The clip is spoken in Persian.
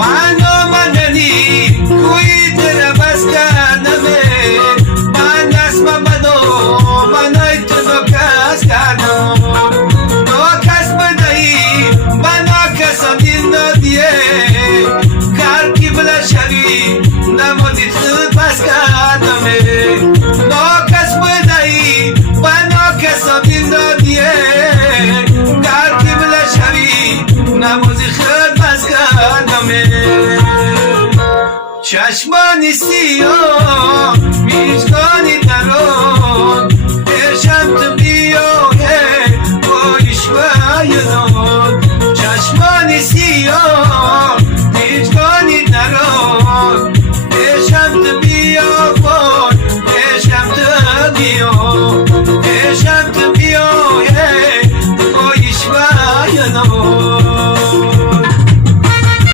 منو مننی کوی در بس کنمه من اسم منو منای تو دو کس کنم دو کس منایی منو کسا دل ندیه کار کی بلا شری نمودی خود بس کنمه دو کس منایی منو کسا دل ندیه کار کی بلا شری نمودی خود بس کنمه چشمانی سیاه میزگانی درون پیشم تو بیایه با ایشوه یدون چشمانی سیاه